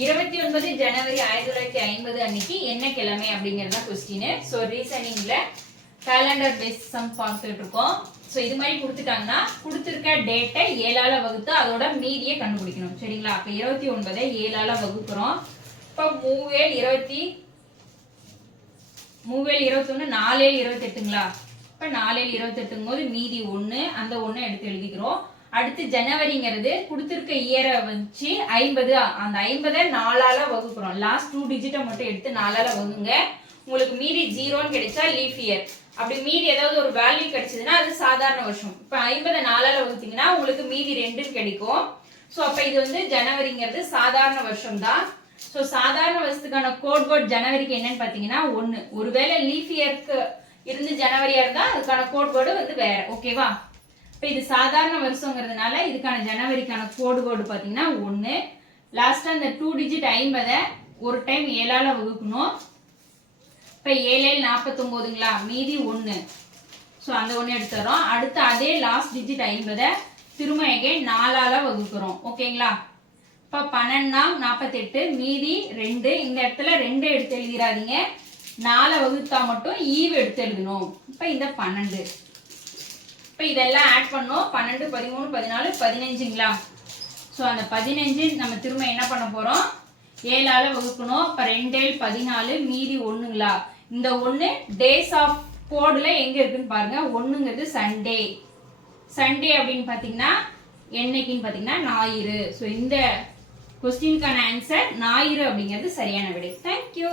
29 ஜனவரி 1950 அன்னைக்கு என்ன கிழமை அப்படிங்கறது தான் क्वेश्चन. சோ ரீசனிங்ல கேலண்டர் பேஸ் சம் பார்த்துட்டு இருக்கோம். சோ இது மாதிரி கொடுத்துட்டாங்கன்னா கொடுத்திருக்க டேட்டை 7 ஆல வகுத்து அதோட மீதியை கண்டுபிடிக்கணும். சரிங்களா? அப்ப 29 ஐ 7 ஆல வகுக்குறோம். இப்ப 3 20 3 21 4 28ங்களா? இப்ப 4 28ங்கும் போது மீதி 1 அந்த 1 எடுத்து எழுதிக்கிறோம். அடுத்து ஜனவரிங்கிறது கொடுத்திருக்க இயரை வச்சு 50 அந்த 50 4 ஆல வகுக்குறோம். லாஸ்ட் 2 டிஜிட்டை மட்டும் எடுத்து 4 ஆல வகுங்க. உங்களுக்கு மீதி 0ன்னு கிடைச்சா லீஃப் இயர். அப்படி மீதி ஏதாவது ஒரு வேல்யூ கிடைச்சதுன்னா அது சாதாரண வருஷம். இப்ப 50 4 ஆல வகுத்தீங்கன்னா உங்களுக்கு மீதி 2ன்னு கிடைக்கும். சோ அப்ப இது வந்து ஜனவரிங்கிறது சாதாரண வருஷம் தான். சோ சாதாரண வருஷத்துக்கான கோட் வேர்ட் ஜனவரிக்கு என்னன்னு பாத்தீங்கன்னா 1. ஒருவேளை லீஃப் இயருக்கு இருந்து ஜனவரியா இருந்தா அதுக்கான கோட் வேர்டு வந்து வேற. ஓகேவா? இப்ப இது சாதாரண வருஷங்கிறதுனால இதுக்கான ஜனவரிக்கான கோட் வேர்டு பாத்தீங்கன்னா 1. லாஸ்டா அந்த 2 டிஜிட் 50 ஒரு டைம் 7 ஆல வகுக்கணும். இப்ப 7 49ங்களா? மீதி 1. சோ அந்த 1 எடுத்துறோம். அடுத்து அதே லாஸ்ட் டிஜிட் 50 திரும்ப அகைன் 4 ஆல வகுக்குறோம். ஓகேங்களா? இப்ப 12 48 மீதி 2. இந்த இடத்துல 2 எடுத்து எழுதிராதீங்க. 4 வகுத்தா மட்டும் ஈவ் எடுத்து எழுதணும். இப்ப இந்த 12. இப்ப இதெல்லாம் ஆட் பண்ணோம். 12 13 14 15ங்களா? சோ அந்த 15 நம்ம திரும்ப என்ன பண்ண போறோம்? 7 ஆல வகுக்கணும். இப்ப 2 14 மீதி 1ங்களா? இந்த 1 டேஸ் ஆஃப் கோட்ல எங்க இருக்குன்னு பாருங்க. 1ங்கிறது சண்டே. சண்டே அப்படின்னு பாத்தீங்கன்னா என்னைக்குன்னு பாத்தீங்கன்னா ஞாயிறு. சோ இந்த क्वेश्चनக்கான ஆன்சர் ஞாயிறு அப்படிங்கிறது சரியான விடை. Thank you.